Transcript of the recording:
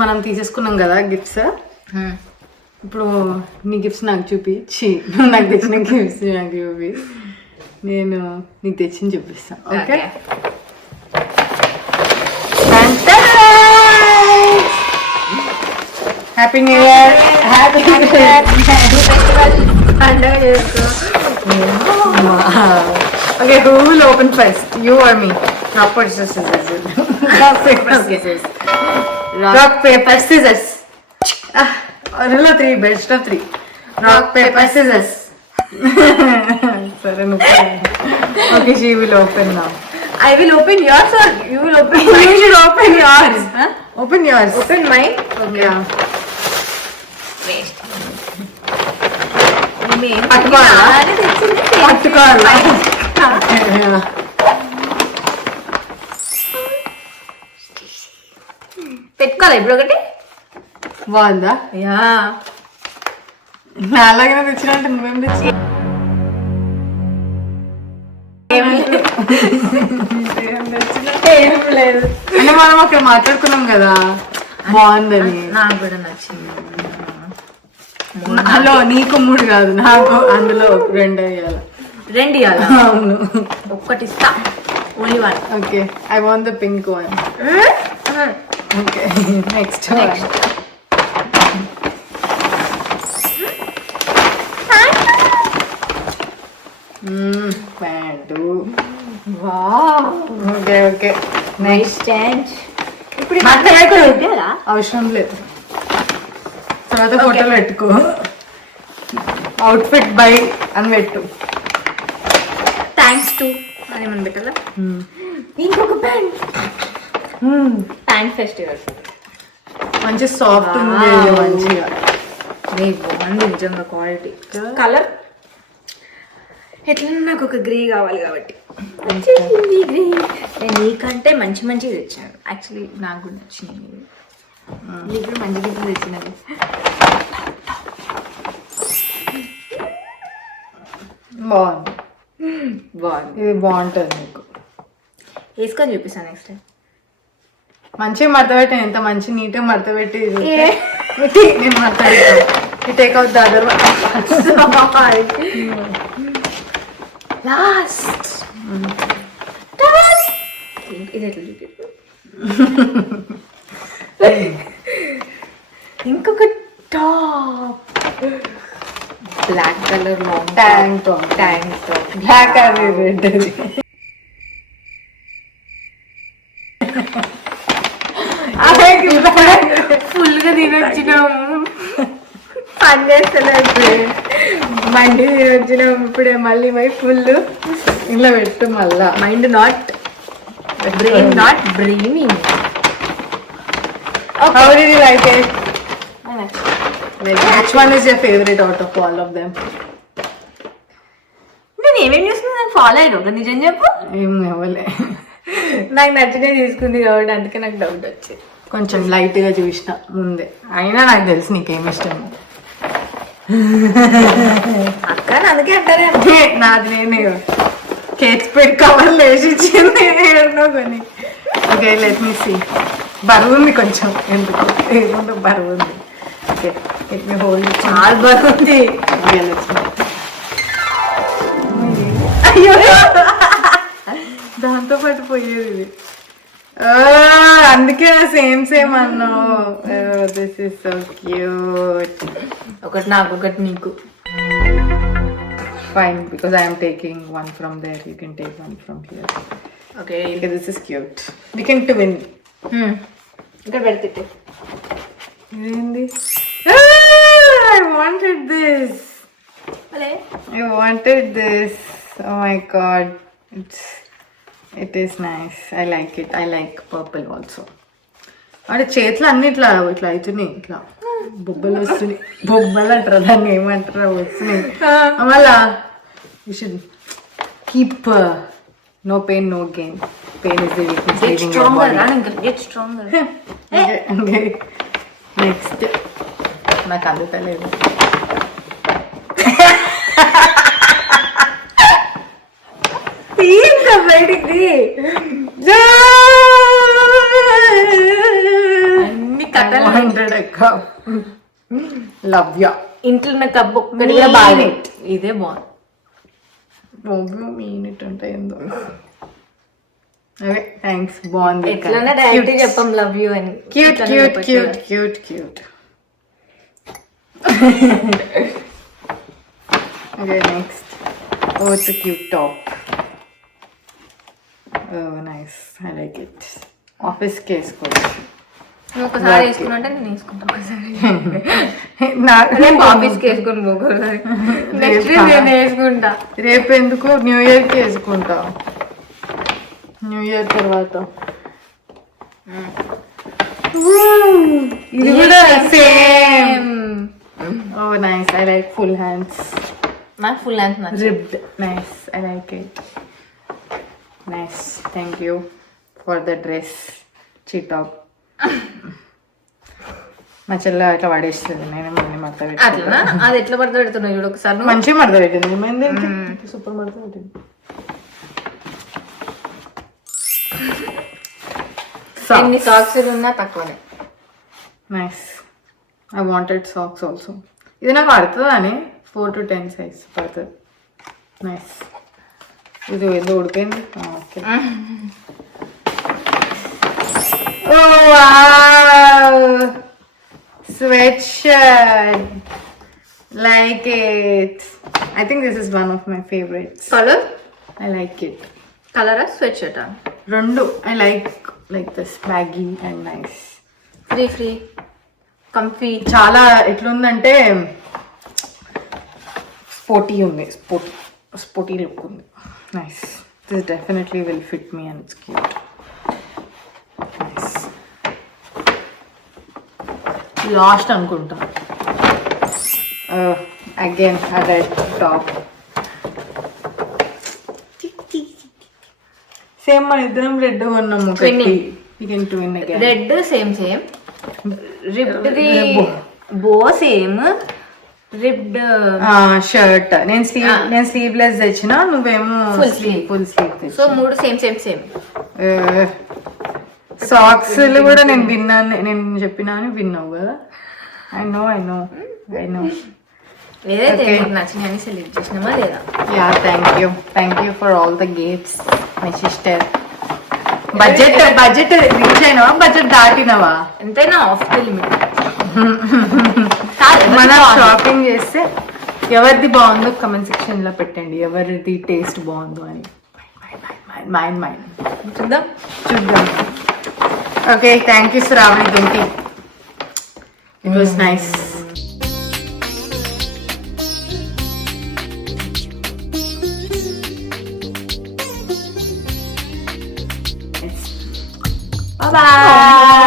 మనం తీసేసుకున్నాం కదా గిఫ్ట్స్. ఇప్పుడు నీ గిఫ్ట్స్ నాకు చూపించి నువ్వు నాకు తెచ్చిన గిఫ్ట్స్ నాకు చూపి నేను నీకు తెచ్చింది చూపిస్తాను. Okay happy new year. Happy పండుగ చేసుకో. Okay, who will open first? You or me? Rock, paper, scissors. Rock, paper, scissors. Rock, paper, scissors. Rule of 3, best of 3. Rock, paper, scissors. Sorry, no. Okay, she will open now. I will open yours or you will open mine? You should open yours. Huh? Open yours. Open mine? Okay. Yeah. Wait. పట్టుకోవాలా? పెట్టుకోవాలి ఇప్పుడు ఒకటి. బాగుందా? Yeah, అలాగే తెచ్చినట్టు నువ్వేం తెచ్చి ఏం లేదు అంటే మనం అక్కడ మాట్లాడుకున్నాం కదా బాగుందని. నాకు కూడా నచ్చింది. హలో, నీకు 3 కాదు, నాకు అందులో 2 వేయాలి. 2 ఇవ్వాలి. అవును, ఒక్కటి ఇస్తా. Only 1. Okay, I want the pink one. Okay, next pant. Okay okay, next. ఇప్పుడు అవసరం లేదు, తర్వాత ఫోటోలు పెట్టుకో. అవుట్ఫిట్ బై అని పెట్టు. థ్యాంక్స్ టు అని మనం పెట్టాలా? ఇంకొక ప్యాంట్. ప్యాంట్ ఫెస్టివల్ మంచి సాఫ్ట్ ఉంది, మంచిగా బాగుంది నిజంగా. క్వాలిటీ, కలర్ ఎట్లా నాకు ఒక గ్రే కావాలి కాబట్టి గ్రే. నేను నీకంటే మంచి మంచిగా తెచ్చాను. యాక్చువల్లీ నాకు కూడా నచ్చినాయి. నీకు కూడా మంచి గిఫ్ట్ తెచ్చినది. బాగుంది. బాగుంది, ఇది బాగుంటుంది నీకు. వేసుకొని చూపిస్తాను నెక్స్ట్ టైం. మంచిగా మడత పెట్టాను, ఎంత మంచి నీట్గా మడత పెట్టి నేను మడత take out the other last. ఇది ఎట్లా చూపి. ఇంకొక top, black colour long tank top. Black అది రెడ్ అది. ఫుల్గా తినొచ్చినాము. పని చేస్తలేదు, బండి తినొచ్చినాం. ఇప్పుడే మళ్ళీ పోయి ఫుల్ ఇలా పెట్టు. మళ్ళా mind not brain not braining. How did you like it? Which one is your favorite out of all of them? నేను ఏమేమి చూసుకున్నా నాకు ఫాలో అయ్యారు ఒక నిజం చెప్పు. ఏం ఇవ్వలే, నాకు నచ్చినవి తీసుకుంది కాబట్టి అందుకే నాకు డౌట్ వచ్చింది. కొంచెం లైట్ గా చూసిన ముందే, అయినా నాకు తెలుసు నీకేమి ఇష్టం. అక్క అందుకే అంటారే. నాది నేను కేక్స్ పెట్టి కవర్లు వేసి ఇచ్చింది కొని. Okay, let me see. బరువు ఉంది కొంచెం, ఎందుకు ఏముందో బరువు ఉంది. Okay, let me hold. చాలా బాగుంది. అయ్యో, దాంతో పాటు పోయేది ఇది. అందుకే సేమ్ అన్నావు. This is so cute. ఒకటి నాకు ఒకటి నీకు. Fine, because I am taking one from there. You can take one from here. Okay, this is cute. We can twin. ఇక్కడ పెడితే I wanted this. I wanted this. Oh my god, it is nice. I like it. I like purple also. అంటే చేతులు అన్ని ఇట్లా ఇట్లా అవుతున్నాయి, ఇట్లా బొబ్బలు వస్తున్నాయి. బొబ్బలు అంటారా దాన్ని, ఏమంటారా వస్తున్నాయి. మళ్ళా you should keep no pain no gain. Pain is the weakness. Get stronger, get stronger. Okay, next నాకు అందుతలేదు. అన్ని కథలు wanted a cup. Love ya. ఇంట్లో ఉన్న కప్ ఒక్కటి కూడా బాగాలేదు. ఇదే బాగుంది. Love you mean it అంటే ఏందో. ఓకే థ్యాంక్స్ బాగుంది. ఎట్లన్నా డైరెక్ట్ చెప్పం లవ్ యూ అని. Cute cute cute cute cute. Okay, next. Oh, it's a cute top. Oh, nice. I like it. Office case కూడా. నువ్వు ఒకసారి వేసుకున్నంటే నేను వేసుకుంటాను ఒకసారి. రేపు ఆఫీస్కి వేసుకొని పోకూడదు. నెక్స్ట్ నేను వేసుకుంటా. రేపు ఎందుకు న్యూ ఇయర్కి వేసుకుంటా. న్యూ ఇయర్ తర్వాత ఇది కూడా same. Oh, nice. I like full hands. నాకు ఫుల్ హ్యాండ్స్ నచ్చదు. Ribbed. Nice. I like it. Nice. Thank you for the dress. Cheetop. మా చెల్ల అట్లా పడేస్తుంది. నేను మళ్ళీ మడత అట్లా అది ఎట్లా పడతా పెడుతున్నావు చూడు ఒకసారి. మంచిగా మడత పెట్టింది. సూపర్ మడత పెట్టింది. ఎన్ని సాక్స్ ఉన్నా తక్కువనే. Nice. I wanted socks also. ఇది నాకు పడుతుందా అని 4 to 10 సైజ్ పడుతుంది. నైస్. ఇది ఏదో ఉడిపోయింది. Okay. Oh wow, sweatshirt. Like it. I think this is one of my favorites. Colour I like it. కలరా స్వెట్ షర్ట్ రెండు. I like this baggy and nice. Free comfy. చాలా ఎట్లుందంటే sporty ఉంది. Sporty look ఉంది. Nice. This definitely will fit me and it's cute. Nice. Last అనుకుంటా. Again red top. Same మన ఇద్దరం red కొన్నాము. Red same ribbed the bow same ribbed shirt. నేను sleeveless తెచ్చిన, నువ్వేమో ఫుల్ స్లీవ్. సో మూడు సేమ్. సాక్స్ కూడా నేను విన్నాను. నేను చెప్పినా అని విన్నావు కదా. I know. ఏదైతే నచ్చినాయని సెలెక్ట్ చేసినామా లేదా? Yeah, thank you for all the gifts my sister. Budget reach అయినావా? బడ్జెట్ దాటినవా? ఎంతైనా ఆఫ్ ది లిమిట్. మనం షాపింగ్ చేస్తే ఎవరిది బాగుందో కమెంట్ సెక్షన్ లో పెట్టండి. ఎవరిది టేస్ట్ బాగుందో అని. మైండ్ చూద్దాం. Okay, thank you Shravani Dunti. It was nice. Bye.